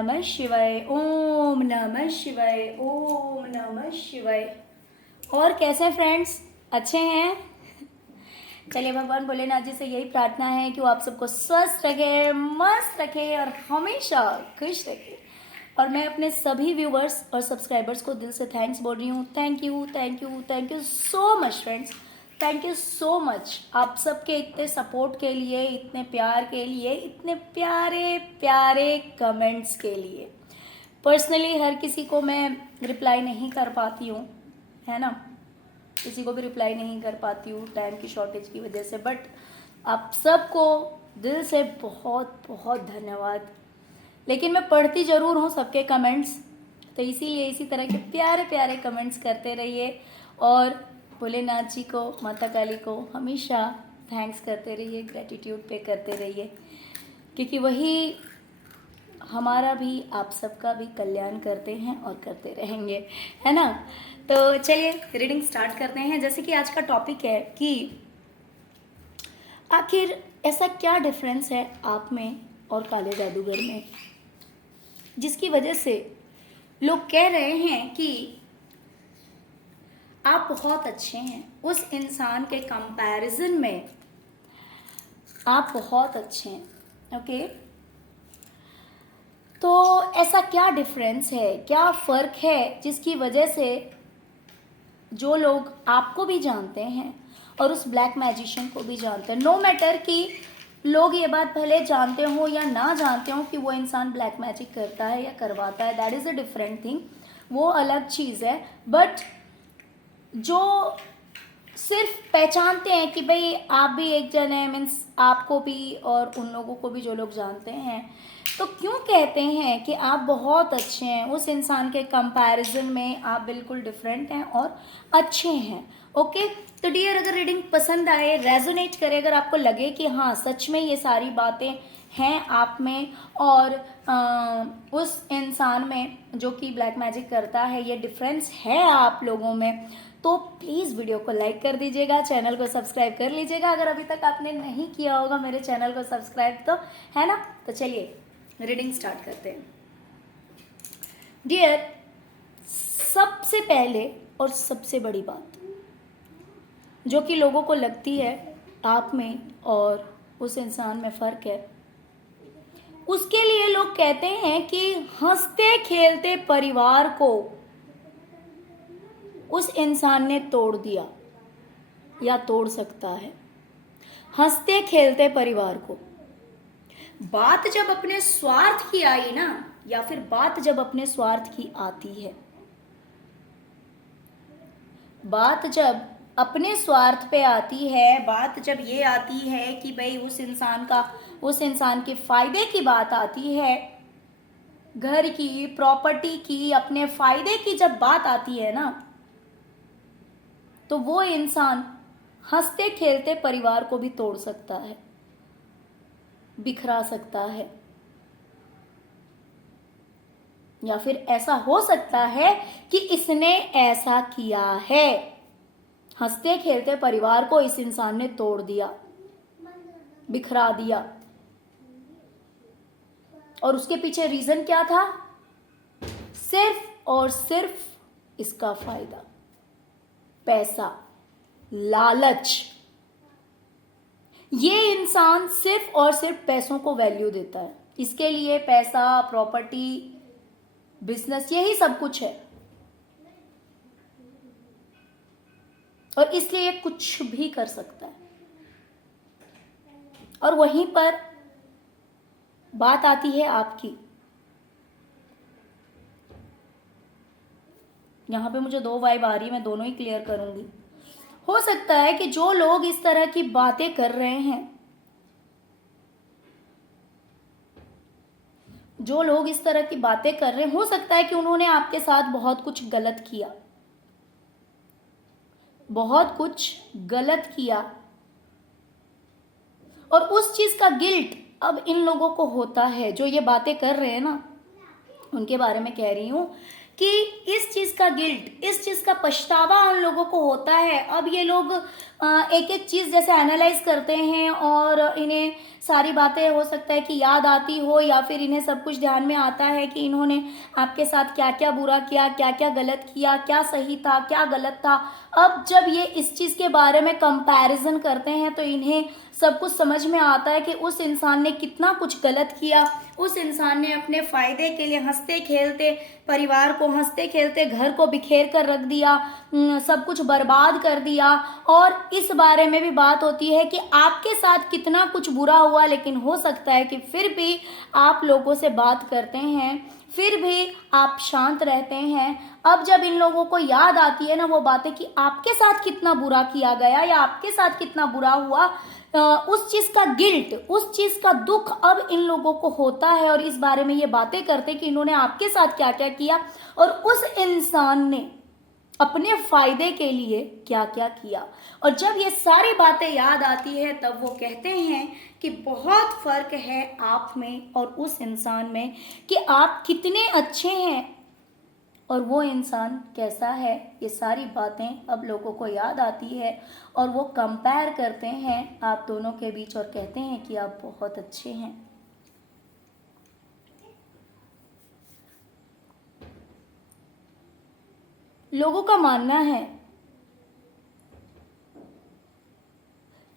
नमः शिवाय, ओम नमः शिवाय, ओम नमः शिवाय। और कैसे फ्रेंड्स, अच्छे हैं? चलिए, भगवान भोलेनाथ जी से यही प्रार्थना है कि वो आप सबको स्वस्थ रखे, मस्त रखे और हमेशा खुश रखे। और मैं अपने सभी व्यूवर्स और सब्सक्राइबर्स को दिल से थैंक्स बोल रही हूँ। Thank you, thank you, thank you so much friends, thank you so much आप सबके इतने सपोर्ट के लिए, इतने प्यार के लिए, इतने प्यारे प्यारे कमेंट्स के लिए। पर्सनली हर किसी को मैं रिप्लाई नहीं कर पाती हूँ, है ना, किसी को भी रिप्लाई नहीं कर पाती हूँ टाइम की शॉर्टेज की वजह से, बट आप सबको दिल से बहुत बहुत धन्यवाद। लेकिन मैं पढ़ती ज़रूर हूँ सबके कमेंट्स, तो इसीलिए इसी तरह के प्यारे प्यारे कमेंट्स करते रहिए और भोलेनाथ जी को, माता काली को हमेशा थैंक्स करते रहिए, ग्रेटिट्यूड पे करते रहिए, क्योंकि वही हमारा भी आप सबका भी कल्याण करते हैं और करते रहेंगे, है ना। तो चलिए रीडिंग स्टार्ट करते हैं। जैसे कि आज का टॉपिक है कि आखिर ऐसा क्या डिफरेंस है आप में और काले जादूगर में, जिसकी वजह से लोग कह रहे हैं कि आप बहुत अच्छे हैं, उस इंसान के कंपैरिजन में आप बहुत अच्छे हैं। ओके, तो ऐसा क्या डिफरेंस है, क्या फ़र्क है, जिसकी वजह से जो लोग आपको भी जानते हैं और उस ब्लैक मैजिशियन को भी जानते हैं, नो मैटर कि लोग ये बात भले जानते हो या ना जानते हो कि वो इंसान ब्लैक मैजिक करता है या करवाता है, that is a different thing, वो अलग चीज़ है। बट जो सिर्फ पहचानते हैं कि भाई आप भी एक जन है, मीन्स आपको भी और उन लोगों को भी जो लोग जानते हैं, तो क्यों कहते हैं कि आप बहुत अच्छे हैं, उस इंसान के कंपैरिजन में आप बिल्कुल डिफरेंट हैं और अच्छे हैं। ओके, तो डियर, अगर रीडिंग पसंद आए, रेजोनेट करे, अगर आपको लगे कि हाँ सच में ये सारी बातें हैं आप में और उस इंसान में जो कि ब्लैक मैजिक करता है, ये डिफरेंस है आप लोगों में, तो प्लीज़ वीडियो को लाइक कर दीजिएगा, चैनल को सब्सक्राइब कर लीजिएगा अगर अभी तक आपने नहीं किया होगा मेरे चैनल को सब्सक्राइब, तो है ना। तो चलिए रीडिंग स्टार्ट करते हैं। डियर, सबसे पहले और सबसे बड़ी बात जो कि लोगों को लगती है आप में और उस इंसान में फ़र्क है, उसके लिए लोग कहते हैं कि हंसते खेलते परिवार को उस इंसान ने तोड़ दिया या तोड़ सकता है। हंसते खेलते परिवार को, बात जब अपने स्वार्थ की आई ना, या फिर बात जब अपने स्वार्थ की आती है, बात जब अपने स्वार्थ पे आती है, बात जब ये आती है कि भाई उस इंसान के फायदे की बात आती है, घर की, प्रॉपर्टी की, अपने फायदे की जब बात आती है ना, तो वो इंसान हंसते खेलते परिवार को भी तोड़ सकता है, बिखरा सकता है, या फिर ऐसा हो सकता है कि इसने ऐसा किया है। हंसते खेलते परिवार को इस इंसान ने तोड़ दिया, बिखरा दिया, और उसके पीछे रीजन क्या था? सिर्फ और सिर्फ इसका फायदा, पैसा, लालच। ये इंसान सिर्फ और सिर्फ पैसों को वैल्यू देता है, इसके लिए पैसा, प्रॉपर्टी, बिजनेस, यही सब कुछ है, और इसलिए कुछ भी कर सकता है। और वहीं पर बात आती है आपकी। यहां पे मुझे दो वाइब आ रही है, मैं दोनों ही क्लियर करूंगी। हो सकता है कि जो लोग इस तरह की बातें कर रहे हैं, जो लोग इस तरह की बातें कर रहे हैं, हो सकता है कि उन्होंने आपके साथ बहुत कुछ गलत किया, बहुत कुछ गलत किया, और उस चीज का गिल्ट अब इन लोगों को होता है, जो ये बातें कर रहे हैं ना, उनके बारे में कह रही हूं कि इस चीज का गिल्ट, इस चीज का पछतावा उन लोगों को होता है। अब ये लोग एक एक चीज जैसे एनालाइज करते हैं और इन्हें सारी बातें हो सकता है कि याद आती हो, या फिर इन्हें सब कुछ ध्यान में आता है कि इन्होंने आपके साथ क्या क्या बुरा किया, क्या क्या गलत किया, क्या सही था, क्या गलत था। अब जब ये इस चीज के बारे में कंपैरिजन करते हैं तो इन्हें सब कुछ समझ में आता है कि उस इंसान ने कितना कुछ गलत किया, उस इंसान ने अपने फायदे के लिए हंसते खेलते परिवार को, हंसते खेलते घर को बिखेर कर रख दिया, सब कुछ बर्बाद कर दिया। और इस बारे में भी बात होती है कि आपके साथ कितना कुछ बुरा हुआ, लेकिन हो सकता है कि फिर भी आप लोगों से बात करते हैं, फिर भी आप शांत रहते हैं। अब जब इन लोगों को याद आती है ना वो बातें कि आपके साथ कितना बुरा किया गया या आपके साथ कितना बुरा हुआ, उस चीज का गिल्ट, उस चीज का दुख अब इन लोगों को होता है और इस बारे में ये बातें करते कि इन्होंने आपके साथ क्या क्या किया और उस इंसान ने अपने फायदे के लिए क्या क्या किया। और जब ये सारी बातें याद आती है तब वो कहते हैं कि बहुत फर्क है आप में और उस इंसान में, कि आप कितने अच्छे हैं और वो इंसान कैसा है। ये सारी बातें अब लोगों को याद आती है और वो कंपेयर करते हैं आप दोनों के बीच और कहते हैं कि आप बहुत अच्छे हैं। लोगों का मानना है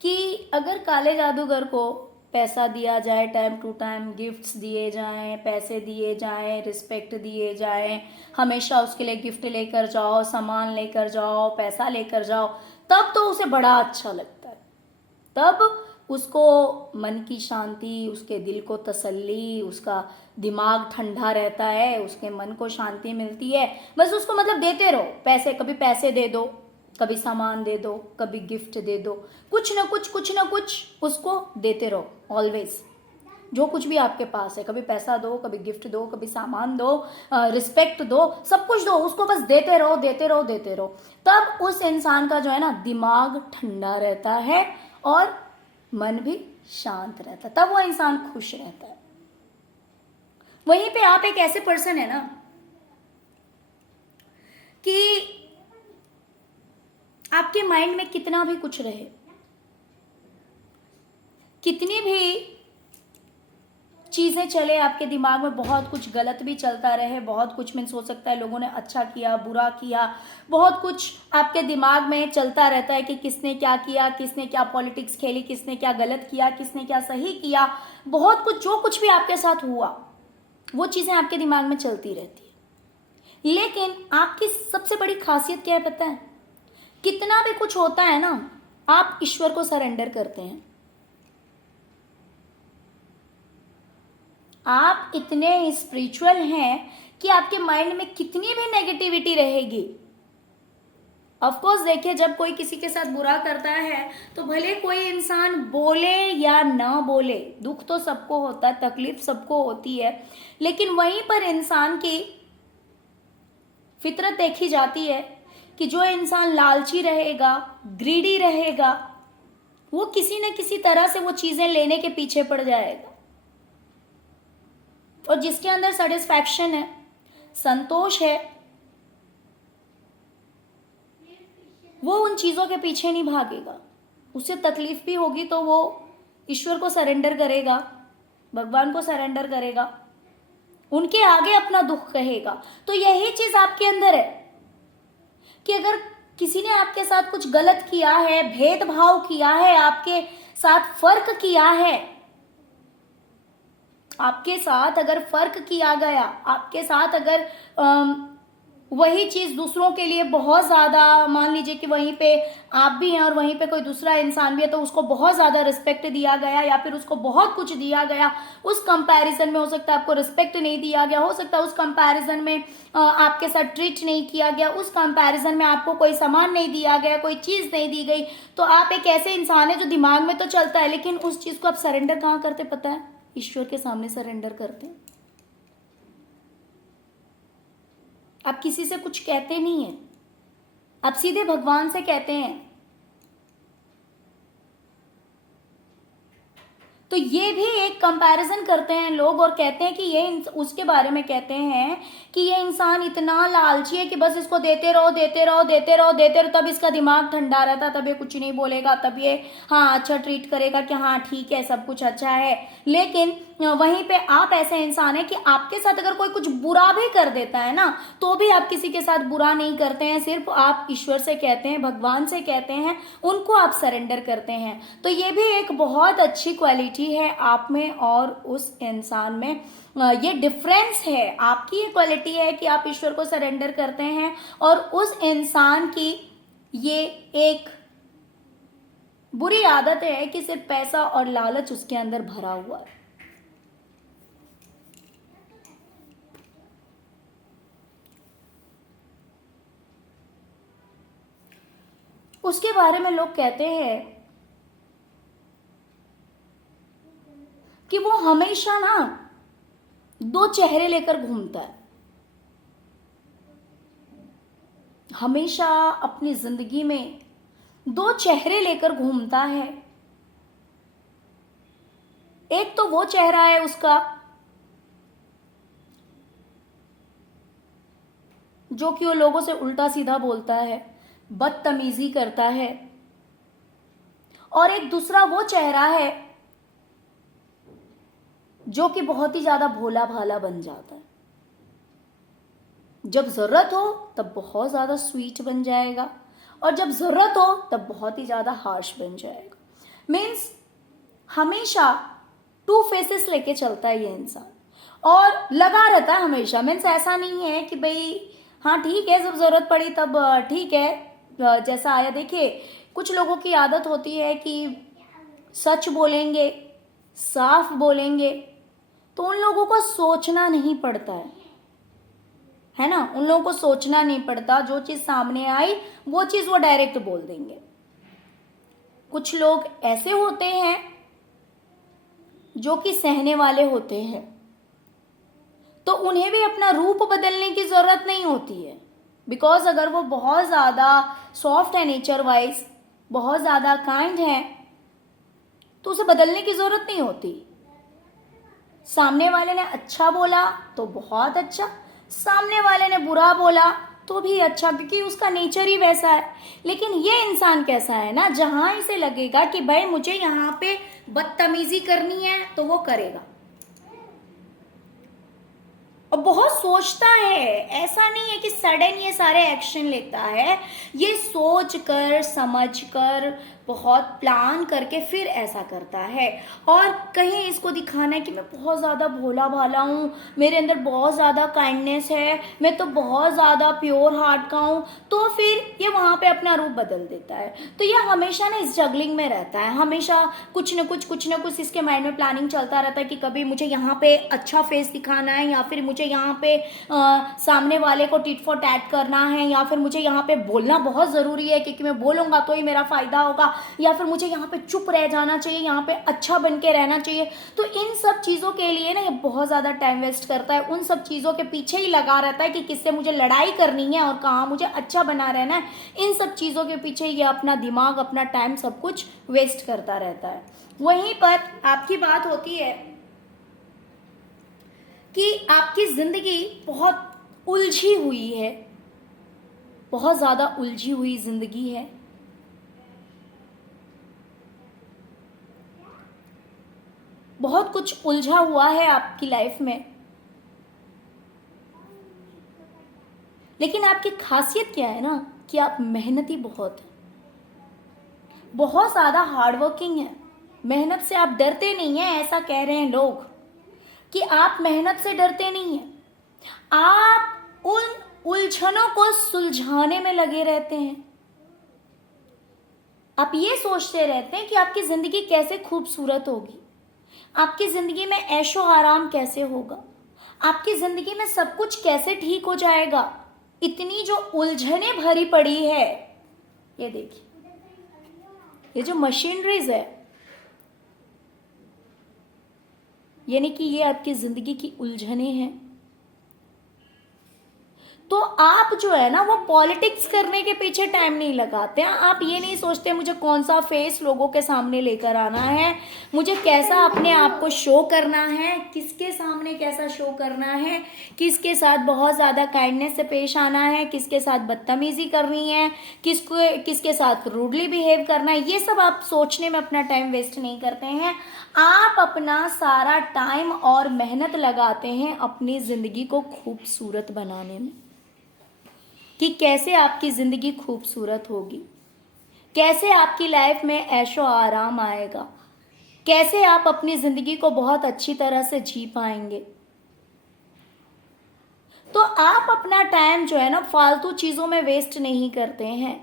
कि अगर काले जादूगर को पैसा दिया जाए, टाइम टू टाइम गिफ्ट्स दिए जाएं, पैसे दिए जाएं, रिस्पेक्ट दिए जाएं, हमेशा उसके लिए गिफ्ट लेकर जाओ, सामान लेकर जाओ, पैसा लेकर जाओ, तब तो उसे बड़ा अच्छा लगता है। तब उसको मन की शांति, उसके दिल को तसल्ली, उसका दिमाग ठंडा रहता है, उसके मन को शांति मिलती है। बस उसको मतलब देते रहो पैसे, कभी पैसे दे दो, कभी सामान दे दो, कभी गिफ्ट दे दो, कुछ ना कुछ उसको देते रहो ऑलवेज। जो कुछ भी आपके पास है, कभी पैसा दो, कभी गिफ्ट दो, कभी सामान दो, रिस्पेक्ट दो, सब कुछ दो, उसको बस देते रहो देते रहो देते रहो। तब उस इंसान का जो है ना दिमाग ठंडा रहता है और मन भी शांत रहता है, तब वो इंसान खुश रहता है। वहीं पे आप एक ऐसे पर्सन है ना कि आपके माइंड में कितना भी कुछ रहे, कितनी भी चीजें चले आपके दिमाग में, बहुत कुछ गलत भी चलता रहे, बहुत कुछ मीन्स हो सकता है लोगों ने अच्छा किया, बुरा किया, बहुत कुछ आपके दिमाग में चलता रहता है कि किसने क्या किया, किसने क्या पॉलिटिक्स खेली, किसने क्या गलत किया, किसने क्या सही किया, बहुत कुछ, जो कुछ भी आपके साथ हुआ वो चीजें आपके दिमाग में चलती रहती है। लेकिन आपकी सबसे बड़ी खासियत क्या है पता है? कितना भी कुछ होता है ना, आप ईश्वर को सरेंडर करते हैं। आप इतने स्पिरिचुअल हैं कि आपके माइंड में कितनी भी नेगेटिविटी रहेगी, ऑफ कोर्स देखिए जब कोई किसी के साथ बुरा करता है तो भले कोई इंसान बोले या ना बोले, दुख तो सबको होता है, तकलीफ सबको होती है, लेकिन वहीं पर इंसान की फितरत देखी जाती है कि जो इंसान लालची रहेगा, ग्रीडी रहेगा, वो किसी न किसी तरह से वो चीजें लेने के पीछे पड़ जाएगा। और जिसके अंदर सेटिस्फैक्शन है, संतोष है, वो उन चीजों के पीछे नहीं भागेगा। उसे तकलीफ भी होगी तो वो ईश्वर को सरेंडर करेगा, भगवान को सरेंडर करेगा, उनके आगे अपना दुख कहेगा। तो यही चीज आपके अंदर है कि अगर किसी ने आपके साथ कुछ गलत किया है, भेदभाव किया है, आपके साथ फर्क किया है, आपके साथ अगर फर्क किया गया, आपके साथ अगर वही चीज दूसरों के लिए बहुत ज्यादा, मान लीजिए कि वहीं पे आप भी हैं और वहीं पे कोई दूसरा इंसान भी है, तो उसको बहुत ज्यादा रिस्पेक्ट दिया गया या फिर उसको बहुत कुछ दिया गया, उस कंपैरिजन में हो सकता है आपको रिस्पेक्ट नहीं दिया गया, हो सकता है उस कंपैरिजन में आपके साथ ट्रीट नहीं किया गया, उस कंपैरिजन में आपको कोई सामान नहीं दिया गया, कोई चीज नहीं दी गई, तो आप एक ऐसे इंसान है जो दिमाग में तो चलता है लेकिन उस चीज को आप सरेंडर कहाँ करते पता है? ईश्वर के सामने सरेंडर करते हैं। आप किसी से कुछ कहते नहीं है, आप सीधे भगवान से कहते हैं। तो ये भी एक कंपैरिजन करते हैं लोग और कहते हैं कि ये उसके बारे में कहते हैं कि ये इंसान इतना लालची है कि बस इसको देते रहो देते रहो देते रहो देते रहो, तब इसका दिमाग ठंडा रहता, तब ये कुछ नहीं बोलेगा, तब ये हाँ अच्छा ट्रीट करेगा कि हाँ ठीक है सब कुछ अच्छा है। लेकिन वहीं पे आप ऐसे इंसान है कि आपके साथ अगर कोई कुछ बुरा भी कर देता है ना, तो भी आप किसी के साथ बुरा नहीं करते हैं, सिर्फ आप ईश्वर से कहते हैं, भगवान से कहते हैं, उनको आप सरेंडर करते हैं। तो ये भी एक बहुत अच्छी क्वालिटी है आप में और उस इंसान में। ये डिफरेंस है, आपकी ये क्वालिटी है कि आप ईश्वर को सरेंडर करते हैं, और उस इंसान की ये एक बुरी आदत है कि सिर्फ पैसा और लालच उसके अंदर भरा हुआ है। उसके बारे में लोग कहते हैं कि वो हमेशा ना दो चेहरे लेकर घूमता है, हमेशा अपनी जिंदगी में दो चेहरे लेकर घूमता है। एक तो वो चेहरा है उसका जो कि वो लोगों से उल्टा सीधा बोलता है, बदतमीजी करता है, और एक दूसरा वो चेहरा है जो कि बहुत ही ज्यादा भोला भाला बन जाता है। जब जरूरत हो तब बहुत ज्यादा स्वीट बन जाएगा, और जब जरूरत हो तब बहुत ही ज्यादा हार्श बन जाएगा। मीन्स हमेशा टू फेसेस लेके चलता है ये इंसान, और लगा रहता है हमेशा। मीन्स ऐसा नहीं है कि भाई हाँ ठीक है जब जरूरत पड़ी तब ठीक है जैसा आया। देखिए कुछ लोगों की आदत होती है कि सच बोलेंगे, साफ बोलेंगे, तो उन लोगों को सोचना नहीं पड़ता है ना, उन लोगों को सोचना नहीं पड़ता, जो चीज सामने आई वो चीज वो डायरेक्ट बोल देंगे। कुछ लोग ऐसे होते हैं जो कि सहने वाले होते हैं, तो उन्हें भी अपना रूप बदलने की जरूरत नहीं होती है, बिकॉज अगर वो बहुत ज्यादा सॉफ्ट है नेचर वाइज, बहुत ज्यादा काइंड है, तो उसे बदलने की जरूरत नहीं होती। सामने वाले ने अच्छा बोला तो बहुत अच्छा, सामने वाले ने बुरा बोला तो भी अच्छा, क्योंकि उसका नेचर ही वैसा है। लेकिन ये इंसान कैसा है ना, जहां इसे लगेगा कि भाई मुझे यहाँ पे बदतमीजी करनी है तो वो करेगा, और बहुत सोचता है। ऐसा नहीं है कि सडन ये सारे एक्शन लेता है, ये सोच कर समझ कर बहुत प्लान करके फिर ऐसा करता है। और कहीं इसको दिखाना है कि मैं बहुत ज़्यादा भोला भाला हूँ, मेरे अंदर बहुत ज़्यादा काइंडनेस है, मैं तो बहुत ज़्यादा प्योर हार्ट का हूँ, तो फिर ये वहाँ पे अपना रूप बदल देता है। तो ये हमेशा ना इस जगलिंग में रहता है, हमेशा कुछ न कुछ इसके माइंड में प्लानिंग चलता रहता है कि कभी मुझे यहाँ पे अच्छा फेस दिखाना है, या फिर मुझे यहाँ पे सामने वाले को टिट फॉर टैट करना है, या फिर मुझे यहाँ पे बोलना बहुत ज़रूरी है क्योंकि मैं बोलूँगा तो ही मेरा फ़ायदा होगा, या फिर मुझे यहाँ पे चुप रह जाना चाहिए, यहाँ पे अच्छा बन के रहना चाहिए। तो इन सब चीज़ों के लिए ना ये बहुत ज़्यादा टाइम वेस्ट करता है, उन सब चीज़ों के पीछे ही लगा रहता है कि किससे मुझे लड़ाई करनी है और कहाँ मुझे अच्छा बना रहना है। इन सब चीज़ों के पीछे ये अपना दिमाग, अपना टाइम सब कुछ वेस्ट करता रहता है। वहीं पर आपकी बात होती है कि आपकी जिंदगी बहुत उलझी हुई है, बहुत ज्यादा उलझी हुई जिंदगी है, बहुत कुछ उलझा हुआ है आपकी लाइफ में। लेकिन आपकी खासियत क्या है ना कि आप मेहनती बहुत है, बहुत ज्यादा हार्डवर्किंग है, मेहनत से आप डरते नहीं हैं। ऐसा कह रहे हैं लोग कि आप मेहनत से डरते नहीं हैं, आप उन उलझनों को सुलझाने में लगे रहते हैं। आप ये सोचते रहते हैं कि आपकी जिंदगी कैसे खूबसूरत होगी, आपकी जिंदगी में ऐशो आराम कैसे होगा, आपकी जिंदगी में सब कुछ कैसे ठीक हो जाएगा। इतनी जो उलझने भरी पड़ी है, ये देखिए ये जो मशीनरीज है, यानी कि ये आपकी जिंदगी की उलझने हैं। तो आप जो है ना वो पॉलिटिक्स करने के पीछे टाइम नहीं लगाते हैं। आप ये नहीं सोचते मुझे कौन सा फेस लोगों के सामने लेकर आना है, मुझे कैसा अपने आप को शो करना है, किसके सामने कैसा शो करना है, किसके साथ बहुत ज़्यादा काइंडनेस से पेश आना है, किसके साथ बदतमीजी करनी है, किसके साथ रूडली बिहेव करना है, ये सब आप सोचने में अपना टाइम वेस्ट नहीं करते हैं। आप अपना सारा टाइम और मेहनत लगाते हैं अपनी ज़िंदगी को खूबसूरत बनाने में, कि कैसे आपकी ज़िंदगी खूबसूरत होगी, कैसे आपकी लाइफ में ऐशो आराम आएगा, कैसे आप अपनी ज़िंदगी को बहुत अच्छी तरह से जी पाएंगे। तो आप अपना टाइम जो है ना फालतू चीज़ों में वेस्ट नहीं करते हैं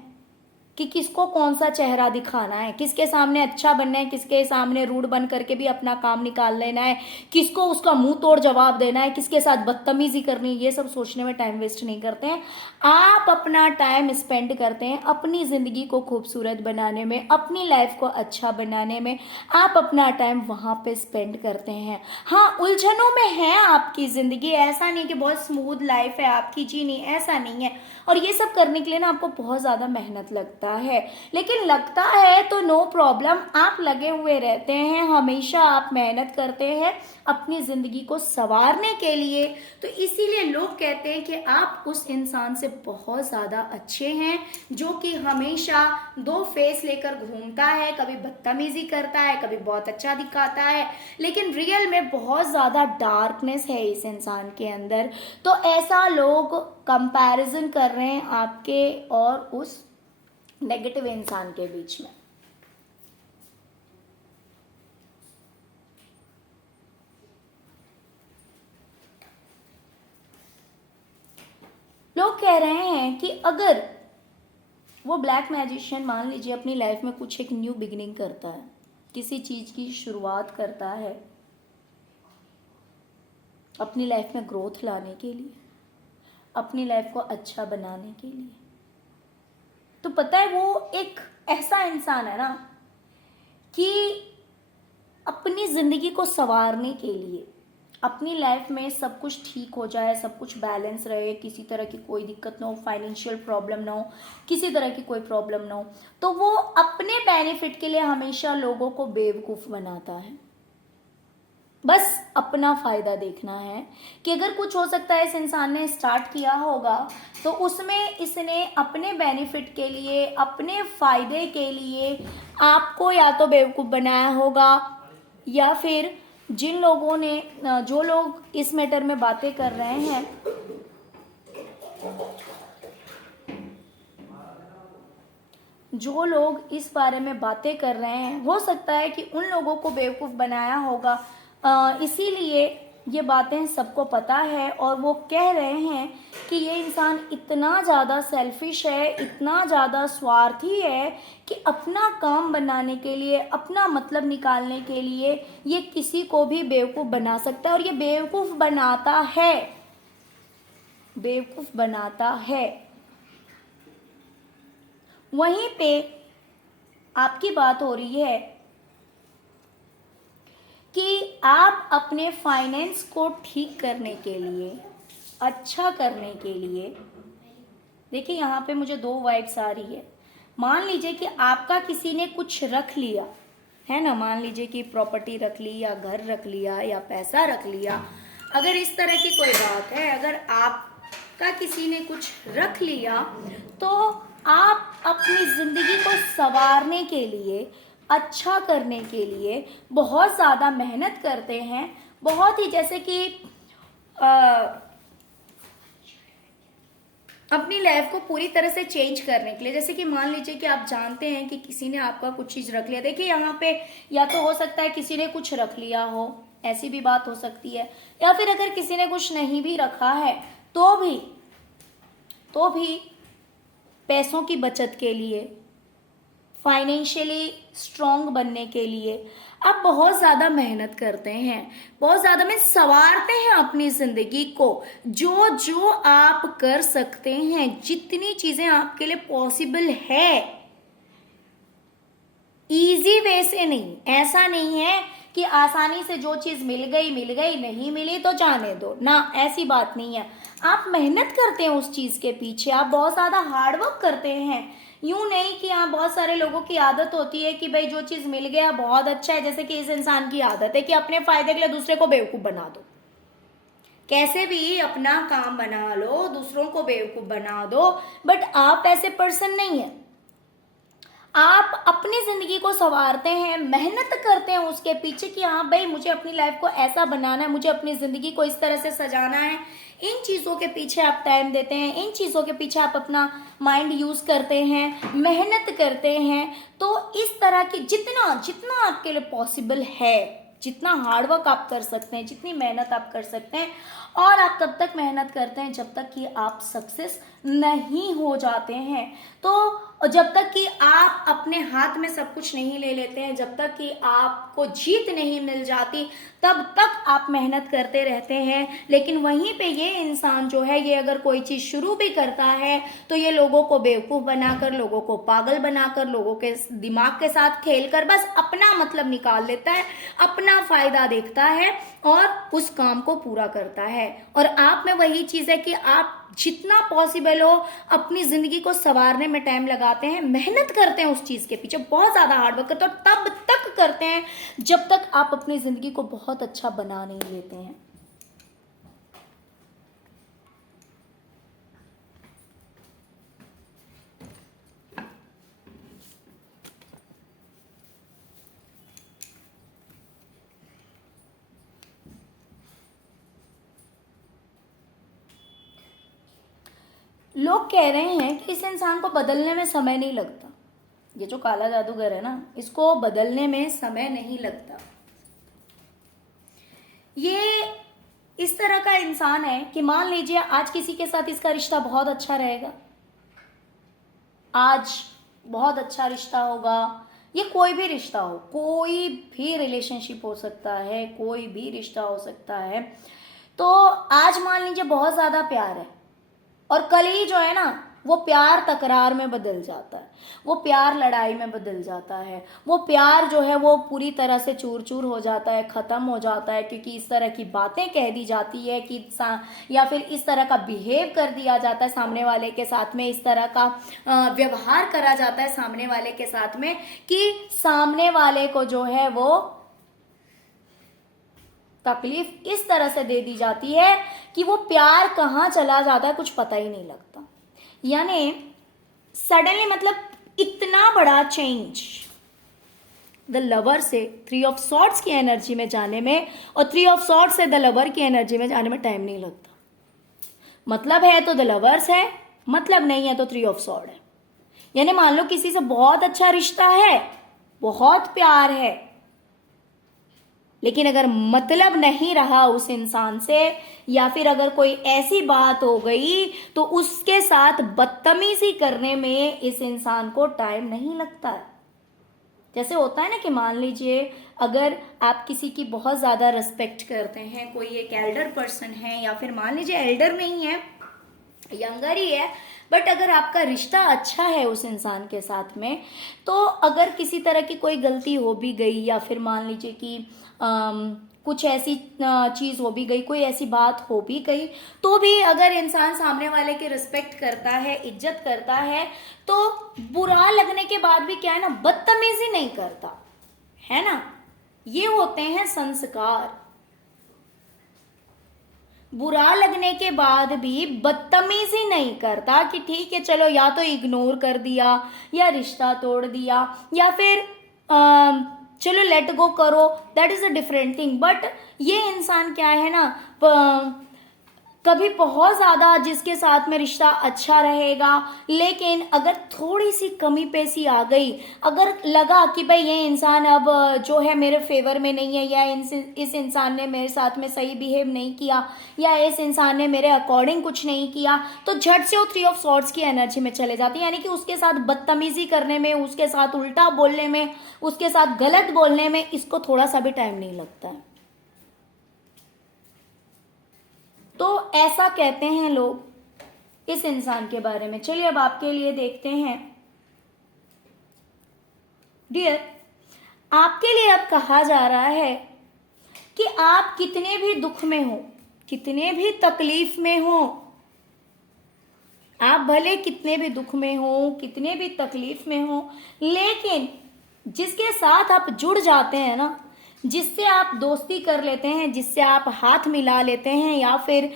कि किसको कौन सा चेहरा दिखाना है, किसके सामने अच्छा बनना है, किसके सामने रूड बन करके भी अपना काम निकाल लेना है, किसको उसका मुंह तोड़ जवाब देना है, किसके साथ बदतमीजी करनी है, ये सब सोचने में टाइम वेस्ट नहीं करते हैं। आप अपना टाइम स्पेंड करते हैं अपनी ज़िंदगी को खूबसूरत बनाने में, अपनी लाइफ को अच्छा बनाने में। आप अपना टाइम वहाँ पे स्पेंड करते हैं। हाँ, उलझनों में है आपकी ज़िंदगी, ऐसा नहीं कि बहुत स्मूथ लाइफ है आपकी, जी नहीं, ऐसा नहीं है। और ये सब करने के लिए ना आपको बहुत ज़्यादा मेहनत लगता है, लेकिन लगता है तो नो प्रॉब्लम, आप लगे हुए रहते हैं, हमेशा आप मेहनत करते हैं अपनी ज़िंदगी को संवारने के लिए। तो इसीलिए लोग कहते हैं कि आप उस इंसान से बहुत ज़्यादा अच्छे हैं जो कि हमेशा दो फेस लेकर घूमता है, कभी बदतमीजी करता है, कभी बहुत अच्छा दिखाता है, लेकिन रियल में बहुत ज़्यादा डार्कनेस है इस इंसान के अंदर। तो ऐसा लोग कंपैरिजन कर रहे हैं आपके और उस नेगेटिव इंसान के बीच में। लोग कह रहे हैं कि अगर वो ब्लैक मैजिशियन मान लीजिए अपनी लाइफ में कुछ एक न्यू बिगिनिंग करता है, किसी चीज़ की शुरुआत करता है अपनी लाइफ में ग्रोथ लाने के लिए, अपनी लाइफ को अच्छा बनाने के लिए, तो पता है वो एक ऐसा इंसान है ना कि अपनी ज़िंदगी को संवारने के लिए, अपनी लाइफ में सब कुछ ठीक हो जाए, सब कुछ बैलेंस रहे, किसी तरह की कोई दिक्कत ना हो, फाइनेंशियल प्रॉब्लम ना हो, किसी तरह की कोई प्रॉब्लम ना हो, तो वो अपने बेनिफिट के लिए हमेशा लोगों को बेवकूफ़ बनाता है। बस अपना फ़ायदा देखना है कि अगर कुछ हो सकता है इस इंसान ने स्टार्ट किया होगा तो उसमें इसने अपने बेनिफिट के लिए, अपने फ़ायदे के लिए आपको या तो बेवकूफ़ बनाया होगा, या फिर जिन लोगों ने, जो लोग इस मैटर में बातें कर रहे हैं, जो लोग इस बारे में बातें कर रहे हैं, हो सकता है कि उन लोगों को बेवकूफ़ बनाया होगा। इसीलिए ये बातें सबको पता है और वो कह रहे हैं कि ये इंसान इतना ज़्यादा सेल्फिश है, इतना ज़्यादा स्वार्थी है कि अपना काम बनाने के लिए, अपना मतलब निकालने के लिए ये किसी को भी बेवकूफ़ बना सकता है, और ये बेवकूफ़ बनाता है, बेवकूफ़ बनाता है। वहीं पे आपकी बात हो रही है कि आप अपने फाइनेंस को ठीक करने के लिए, अच्छा करने के लिए, देखिए यहाँ पे मुझे दो वाइब्स आ रही है। मान लीजिए कि आपका किसी ने कुछ रख लिया है ना, मान लीजिए कि प्रॉपर्टी रख ली, या घर रख लिया, या पैसा रख लिया, अगर इस तरह की कोई बात है, अगर आपका किसी ने कुछ रख लिया, तो आप अपनी ज़िंदगी को संवारने के लिए, अच्छा करने के लिए बहुत ज़्यादा मेहनत करते हैं, बहुत ही, जैसे कि अपनी लाइफ को पूरी तरह से चेंज करने के लिए। जैसे कि मान लीजिए कि आप जानते हैं कि किसी ने आपका कुछ चीज़ रख लिया, देखिए यहाँ पे या तो हो सकता है किसी ने कुछ रख लिया हो, ऐसी भी बात हो सकती है, या फिर अगर किसी ने कुछ नहीं भी रखा है तो भी पैसों की बचत के लिए, फाइनेंशियली स्ट्रॉन्ग बनने के लिए आप बहुत ज़्यादा मेहनत करते हैं, बहुत ज़्यादा में संवारते हैं अपनी ज़िंदगी को। जो जो आप कर सकते हैं, जितनी चीज़ें आपके लिए पॉसिबल है, इजी वे से नहीं, ऐसा नहीं है कि आसानी से जो चीज़ मिल गई, नहीं मिली तो जाने दो ना, ऐसी बात नहीं है। आप मेहनत करते हैं उस चीज़ के पीछे, आप बहुत ज़्यादा हार्डवर्क करते हैं। यूं नहीं कि हाँ, बहुत सारे लोगों की आदत होती है कि भाई जो चीज़ मिल गया बहुत अच्छा है, जैसे कि इस इंसान की आदत है कि अपने फायदे के लिए दूसरे को बेवकूफ़ बना दो, कैसे भी अपना काम बना लो, दूसरों को बेवकूफ़ बना दो। बट आप ऐसे पर्सन नहीं है, आप अपनी जिंदगी को संवारते हैं, मेहनत करते हैं उसके पीछे कि हाँ भाई मुझे अपनी लाइफ को ऐसा बनाना है, मुझे अपनी जिंदगी को इस तरह से सजाना है। इन चीज़ों के पीछे आप टाइम देते हैं, इन चीज़ों के पीछे आप अपना माइंड यूज़ करते हैं, मेहनत करते हैं। तो इस तरह की जितना जितना आपके लिए पॉसिबल है, जितना हार्डवर्क आप कर सकते हैं, जितनी मेहनत आप कर सकते हैं, और आप तब तक मेहनत करते हैं जब तक कि आप सक्सेस नहीं हो जाते हैं। तो जब तक कि आप अपने हाथ में सब कुछ नहीं ले लेते हैं, जब तक कि आपको जीत नहीं मिल जाती, तब तक आप मेहनत करते रहते हैं। लेकिन वहीं पे ये इंसान जो है, ये अगर कोई चीज़ शुरू भी करता है तो ये लोगों को बेवकूफ़ बनाकर, लोगों को पागल बनाकर, लोगों के दिमाग के साथ खेलकर बस अपना मतलब निकाल लेता है, अपना फायदा देखता है और उस काम को पूरा करता है। और आप में वही चीज़ है कि आप जितना पॉसिबल हो अपनी जिंदगी को संवारने में टाइम लगाते हैं, मेहनत करते हैं उस चीज के पीछे, बहुत ज्यादा हार्डवर्क करते हैं, और तब तक करते हैं जब तक आप अपनी जिंदगी को बहुत अच्छा बना नहीं लेते हैं। लोग कह रहे हैं कि इस इंसान को बदलने में समय नहीं लगता। ये जो काला जादूगर है ना, इसको बदलने में समय नहीं लगता। ये इस तरह का इंसान है कि मान लीजिए आज किसी के साथ इसका रिश्ता बहुत अच्छा रहेगा, आज बहुत अच्छा रिश्ता होगा, ये कोई भी रिश्ता हो, कोई भी रिलेशनशिप हो सकता है, कोई भी रिश्ता हो सकता है। तो आज मान लीजिए बहुत ज़्यादा प्यार है, और कल ही जो है ना, वो प्यार तकरार में बदल जाता है, वो प्यार लड़ाई में बदल जाता है, वो प्यार जो है वो पूरी तरह से चूर चूर हो जाता है, ख़त्म हो जाता है, क्योंकि इस तरह की बातें कह दी जाती है कि या फिर इस तरह का बिहेव कर दिया जाता है सामने वाले के साथ में, इस तरह का व्यवहार करा जाता है सामने वाले के साथ में कि सामने वाले को जो है वो तकलीफ इस तरह से दे दी जाती है कि वो प्यार कहाँ चला जाता है कुछ पता ही नहीं लगता। यानी सडनली, मतलब इतना बड़ा चेंज द लवर से 3 ऑफ सॉर्ड्स की एनर्जी में जाने में, और 3 ऑफ सॉर्ड्स से द लवर की एनर्जी में जाने में टाइम नहीं लगता। मतलब है तो द लवर्स है, मतलब नहीं है तो 3 ऑफ सॉर्ड है। यानी मान लो किसी से बहुत अच्छा रिश्ता है, बहुत प्यार है, लेकिन अगर मतलब नहीं रहा उस इंसान से, या फिर अगर कोई ऐसी बात हो गई तो उसके साथ बदतमीजी करने में इस इंसान को टाइम नहीं लगता है। जैसे होता है ना कि मान लीजिए अगर आप किसी की बहुत ज़्यादा रिस्पेक्ट करते हैं, कोई एक एल्डर पर्सन है, या फिर मान लीजिए एल्डर नहीं है, यंगर ही है, बट अगर आपका रिश्ता अच्छा है उस इंसान के साथ में, तो अगर किसी तरह की कोई गलती हो भी गई, या फिर मान लीजिए कि कुछ ऐसी चीज़ हो भी गई, कोई ऐसी बात हो भी गई, तो भी अगर इंसान सामने वाले की रिस्पेक्ट करता है, इज्जत करता है, तो बुरा लगने के बाद भी क्या है ना, बदतमीजी नहीं करता है ना। ये होते हैं संस्कार। बुरा लगने के बाद भी बदतमीजी नहीं करता कि ठीक है चलो, या तो इग्नोर कर दिया, या रिश्ता तोड़ दिया, या फिर चलो लेट गो करो, that is a different thing. But ये इंसान क्या है ना, कभी बहुत ज़्यादा जिसके साथ में रिश्ता अच्छा रहेगा, लेकिन अगर थोड़ी सी कमी पेशी आ गई, अगर लगा कि भाई ये इंसान अब जो है मेरे फेवर में नहीं है, या इस इंसान ने मेरे साथ में सही बिहेव नहीं किया, या इस इंसान ने मेरे अकॉर्डिंग कुछ नहीं किया, तो झट से वो 3 ऑफ सॉर्ड्स की एनर्जी में चले जाती है। यानी कि उसके साथ बदतमीजी करने में, उसके साथ उल्टा बोलने में, उसके साथ गलत बोलने में इसको थोड़ा सा भी टाइम नहीं लगता है। तो ऐसा कहते हैं लोग इस इंसान के बारे में। चलिए अब आपके लिए देखते हैं। डियर, आपके लिए अब कहा जा रहा है कि आप कितने भी दुख में हो, कितने भी तकलीफ में हो, आप भले कितने भी दुख में हो, कितने भी तकलीफ में हो, लेकिन जिसके साथ आप जुड़ जाते हैं ना, जिससे आप दोस्ती कर लेते हैं, जिससे आप हाथ मिला लेते हैं, या फिर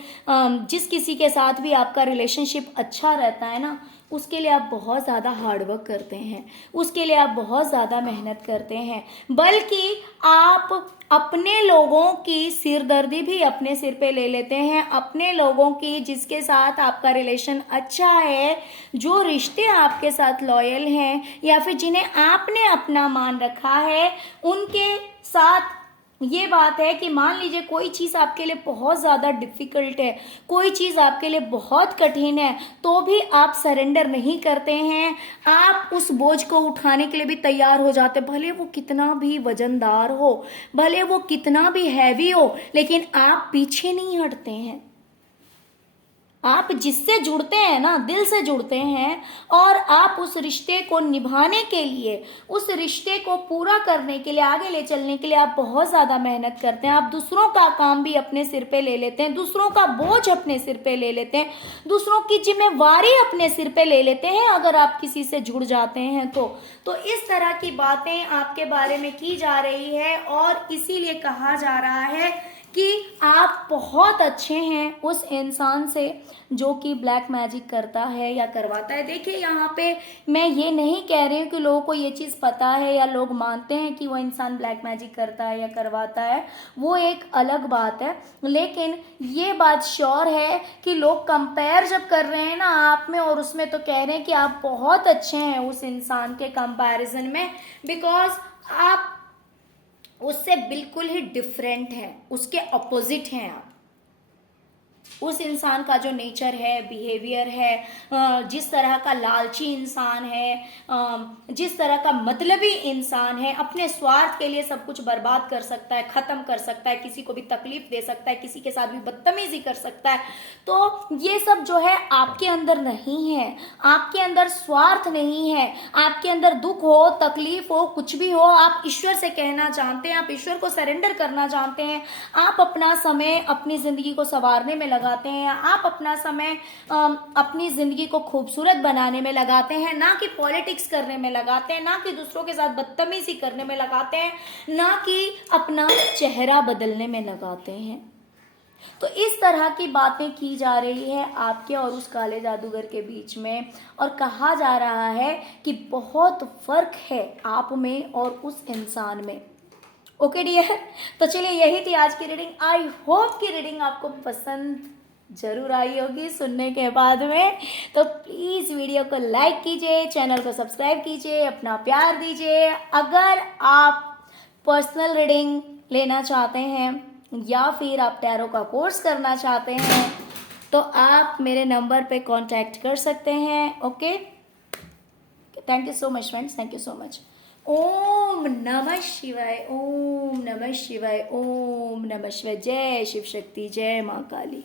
जिस किसी के साथ भी आपका रिलेशनशिप अच्छा रहता है ना, उसके लिए आप बहुत ज़्यादा हार्डवर्क करते हैं, उसके लिए आप बहुत ज़्यादा मेहनत करते हैं, बल्कि आप अपने लोगों की सिरदर्दी भी अपने सिर पे ले लेते हैं। अपने लोगों की, जिसके साथ आपका रिलेशन अच्छा है, जो रिश्ते आपके साथ लॉयल हैं, या फिर जिन्हें आपने अपना मान रखा है, उनके साथ ये बात है कि मान लीजिए कोई चीज़ आपके लिए बहुत ज़्यादा डिफ़िकल्ट है, कोई चीज़ आपके लिए बहुत कठिन है, तो भी आप सरेंडर नहीं करते हैं। आप उस बोझ को उठाने के लिए भी तैयार हो जाते हैं, भले वो कितना भी वजनदार हो, भले वो कितना भी हैवी हो, लेकिन आप पीछे नहीं हटते हैं। आप जिससे जुड़ते हैं ना, दिल से जुड़ते हैं, और आप उस रिश्ते को निभाने के लिए, उस रिश्ते को पूरा करने के लिए, आगे ले चलने के लिए आप बहुत ज़्यादा मेहनत करते हैं। आप दूसरों का काम भी अपने सिर पे ले लेते हैं, दूसरों का बोझ अपने सिर पे ले लेते हैं, दूसरों की जिम्मेवारी अपने सिर पे ले लेते हैं, अगर आप किसी से जुड़ जाते हैं तो इस तरह की बातें आपके बारे में की जा रही है, और इसीलिए कहा जा रहा है कि आप बहुत अच्छे हैं उस इंसान से जो कि ब्लैक मैजिक करता है या करवाता है। देखिए, यहाँ पे मैं ये नहीं कह रही हूँ कि लोगों को ये चीज़ पता है या लोग मानते हैं कि वो इंसान ब्लैक मैजिक करता है या करवाता है, वो एक अलग बात है। लेकिन ये बात श्योर है कि लोग कंपेयर जब कर रहे हैं ना आप में और उसमें, तो कह रहे हैं कि आप बहुत अच्छे हैं उस इंसान के कंपैरिजन में, बिकॉज आप उससे बिल्कुल ही डिफरेंट है, उसके अपोजिट हैं आप। उस इंसान का जो नेचर है, बिहेवियर है, जिस तरह का लालची इंसान है, जिस तरह का मतलबी इंसान है, अपने स्वार्थ के लिए सब कुछ बर्बाद कर सकता है, ख़त्म कर सकता है, किसी को भी तकलीफ दे सकता है, किसी के साथ भी बदतमीजी कर सकता है, तो ये सब जो है आपके अंदर नहीं है। आपके अंदर स्वार्थ नहीं है, आपके अंदर दुख हो, तकलीफ हो, कुछ भी हो, आप ईश्वर से कहना जानते हैं, आप ईश्वर को सरेंडर करना जानते हैं, आप अपना समय अपनी ज़िंदगी को संवारने में लगाते हैं, आप अपना समय अपनी ज़िंदगी को खूबसूरत बनाने में लगाते हैं, ना कि पॉलिटिक्स करने में लगाते हैं, ना कि दूसरों के साथ बदतमीजी करने में लगाते हैं, ना कि अपना चेहरा बदलने में लगाते हैं। तो इस तरह की बातें की जा रही है आपके और उस काले जादूगर के बीच में, और कहा जा रहा है कि बहुत फर्क है आप में और उस इंसान में। ओके डियर, तो चलिए यही थी आज की रीडिंग। आई होप कि रीडिंग आपको पसंद जरूर आई होगी सुनने के बाद में। तो प्लीज़ वीडियो को लाइक कीजिए, चैनल को सब्सक्राइब कीजिए, अपना प्यार दीजिए। अगर आप पर्सनल रीडिंग लेना चाहते हैं या फिर आप टैरो का कोर्स करना चाहते हैं, तो आप मेरे नंबर पे कांटेक्ट कर सकते हैं। Okay, thank you so much friends, thank you so much. ओम नमः शिवाय, ओम नमः शिवाय, ओम नमः शिवाय। जय शिव शक्ति, जय माँ काली।